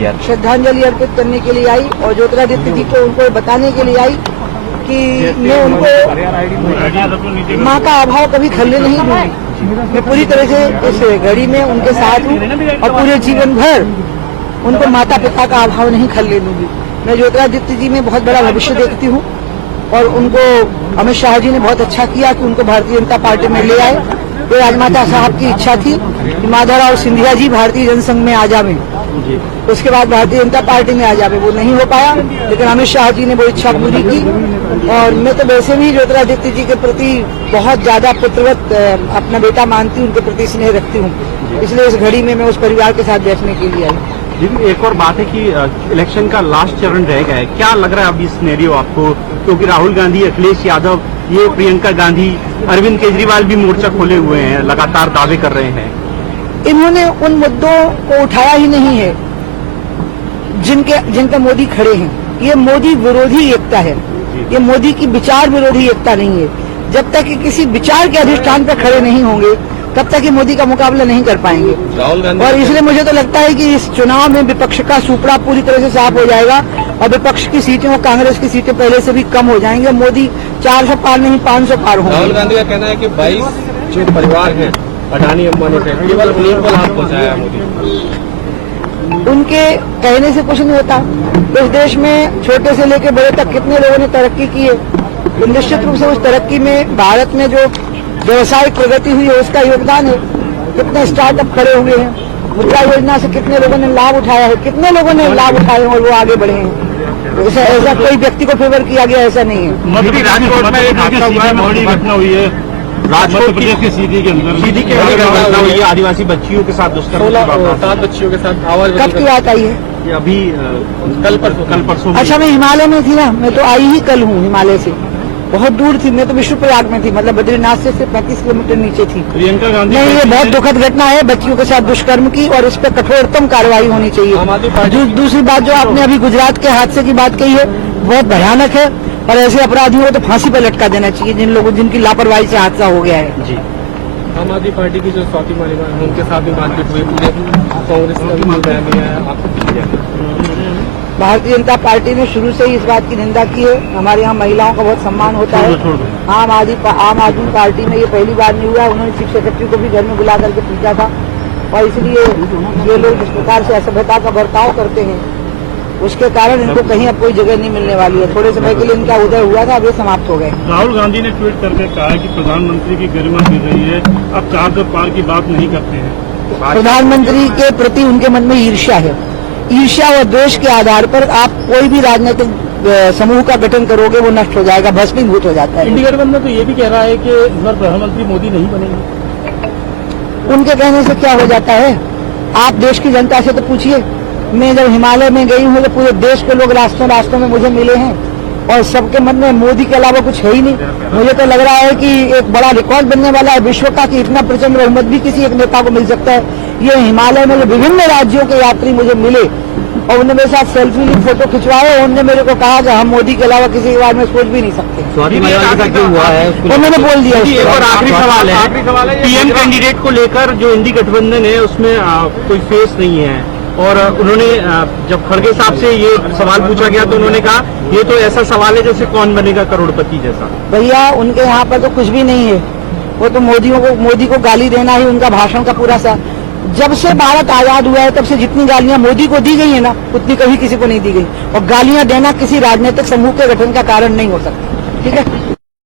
श्रद्धांजलि अर्पित करने के लिए आई और ज्योतिरादित्य जी को उनको बताने के लिए आई कि मैं उनको माँ का अभाव कभी खलने नहीं दूंगी। मैं पूरी तरह से इस घड़ी में उनके साथ हूँ और पूरे जीवन भर उनको माता पिता का अभाव नहीं खलने दूंगी। मैं ज्योतिरादित्य जी में बहुत बड़ा भविष्य देखती हूँ और उनको अमित शाह जी ने बहुत अच्छा किया कि उनको भारतीय जनता पार्टी में ले आए। ये राजमाता साहब की इच्छा थी कि माधवराव सिंधिया जी भारतीय जनसंघ में आ जावे, उसके बाद भारतीय जनता पार्टी में आ जावे। वो नहीं हो पाया, लेकिन अमित शाह जी ने वो इच्छा पूरी की। और मैं तो वैसे भी ज्योतिरादित्य जी के प्रति बहुत ज्यादा पुत्रवत अपना बेटा मानती हूँ, उनके प्रति स्नेह रखती हूँ, इसलिए इस घड़ी में मैं उस परिवार के साथ बैठने के लिए आई। एक और बात है कि इलेक्शन का लास्ट चरण रह गया है, क्या लग रहा है अभी सिनेरियो आपको? क्योंकि राहुल गांधी, अखिलेश यादव, ये प्रियंका गांधी, अरविंद केजरीवाल भी मोर्चा खोले हुए हैं, लगातार दावे कर रहे हैं। इन्होंने उन मुद्दों को उठाया ही नहीं है जिन पर मोदी खड़े हैं। ये मोदी विरोधी एकता है, ये मोदी की विचार विरोधी एकता नहीं है। जब तक कि किसी विचार के अधिष्ठान पर खड़े नहीं होंगे तब तक ये मोदी का मुकाबला नहीं कर पाएंगे। और इसलिए मुझे तो लगता है कि इस चुनाव में विपक्ष का सुपड़ा पूरी तरह से साफ हो जाएगा और विपक्ष की सीटें और कांग्रेस की सीटें पहले से भी कम हो जाएंगे। मोदी 400 पार नहीं 500 पार होंगे। राहुल गांधी का कहना है कि 22 जो परिवार हैं अडानी अंबानी से केवल उन्हीं को लाभ पहुंचाया मोदी। उनके कहने से कुछ नहीं होता। इस देश में छोटे से लेकर बड़े तक कितने लोगों ने तरक्की की है। निश्चित रूप से उस तरक्की में भारत में जो व्यवसायिक प्रगति हुई है उसका योगदान है। कितने स्टार्टअप खड़े हुए हैं, मुद्रा योजना से कितने लोगों ने लाभ उठाया है, कितने लोगों ने लाभ उठाए और वो आगे बढ़े हैं। ऐसा कोई व्यक्ति को फेवर किया गया ऐसा नहीं है। राजकोट में एक हादसा हुआ है, बड़ी घटना हुई है राजकोट प्रदेश के सीधी के अंदर, सीधी के घटना हुई है, आदिवासी बच्चियों के साथ दुष्कर्म, 7 बच्चियों के साथ आवाज। कब की बात आई है? ये अभी कल परसों। अच्छा, मैं हिमालय में थी ना, मैं तो आई ही कल हूँ हिमालय से, बहुत दूर थी। मैं तो विष्णुप्रयाग में थी, मतलब बद्रीनाथ से 35 किलोमीटर नीचे थी। प्रियंका गांधी नहीं, ये बहुत दुखद घटना है बच्चियों के साथ दुष्कर्म की और इस पर कठोरतम कार्रवाई होनी चाहिए। दूसरी बात जो आपने अभी गुजरात के हादसे की बात कही है बहुत भयानक है और ऐसे अपराधियों को तो फांसी पर लटका देना चाहिए जिनकी लापरवाही से हादसा हो गया है। जी, आम आदमी पार्टी की जो स्वाति मालिवाल है उनके साथ भी मारपीट हुई, कांग्रेस का भी बयान दिया है, आपको? भारतीय जनता पार्टी ने शुरू से ही इस बात की निंदा की है। हमारे यहाँ महिलाओं का बहुत सम्मान होता है। आम आदमी पार्टी में ये पहली बार नहीं हुआ। उन्होंने चीफ सेक्रेटरी को भी घर में बुला करके पूछा था और इसलिए ये लोग जिस प्रकार से असभ्यता का बर्ताव करते हैं उसके कारण इनको कहीं अब कोई जगह नहीं मिलने वाली है। थोड़े समय के लिए इनका उदय हुआ था, अब ये समाप्त हो गए। राहुल गांधी ने ट्वीट करके कहा है कि प्रधानमंत्री की गरिमा गिर रही है, अब 400 पार की बात नहीं करते हैं। प्रधानमंत्री के प्रति उनके मन में ईर्ष्या है। ईर्ष्या और द्वेष के आधार पर आप कोई भी राजनीतिक समूह का गठन करोगे वो नष्ट हो जाएगा, भस्मीभूत हो जाता है। इंडिया गठबंधन तो ये भी कह रहा है कि इस बार प्रधानमंत्री मोदी नहीं बनेंगे। उनके कहने से क्या हो जाता है? आप देश की जनता से तो पूछिए। मैं जब हिमालय में गई हूँ तो पूरे देश के लोग रास्तों में मुझे मिले हैं और सबके मन में मोदी के अलावा कुछ है ही नहीं। मुझे तो लग रहा है कि एक बड़ा रिकॉर्ड बनने वाला है विश्व का कि इतना प्रचंड बहुमत भी किसी एक नेता को मिल सकता है। ये हिमालय में जो विभिन्न राज्यों के यात्री मुझे मिले और उन्होंने मेरे साथ सेल्फी ली, फोटो खिंचवाए, उन्होंने मेरे को कहा कि हम मोदी के अलावा किसी के बारे में सोच भी नहीं सकते। उन्होंने बोल दिया। एक और आखिरी सवाल है, पीएम कैंडिडेट को लेकर जो इंडी गठबंधन है उसमें कोई फेस नहीं है और उन्होंने जब खड़गे साहब से ये सवाल पूछा गया तो उन्होंने कहा ये तो ऐसा सवाल है जैसे कौन बनेगा करोड़पति जैसा। भैया उनके यहाँ पर तो कुछ भी नहीं है, वो तो मोदी को गाली देना ही उनका भाषण का पूरा सा। जब से भारत आजाद हुआ है तब से जितनी गालियां मोदी को दी गई है ना उतनी कभी किसी को नहीं दी गई और गालियां देना किसी राजनीतिक समूह के गठन का कारण नहीं हो सकता। ठीक है।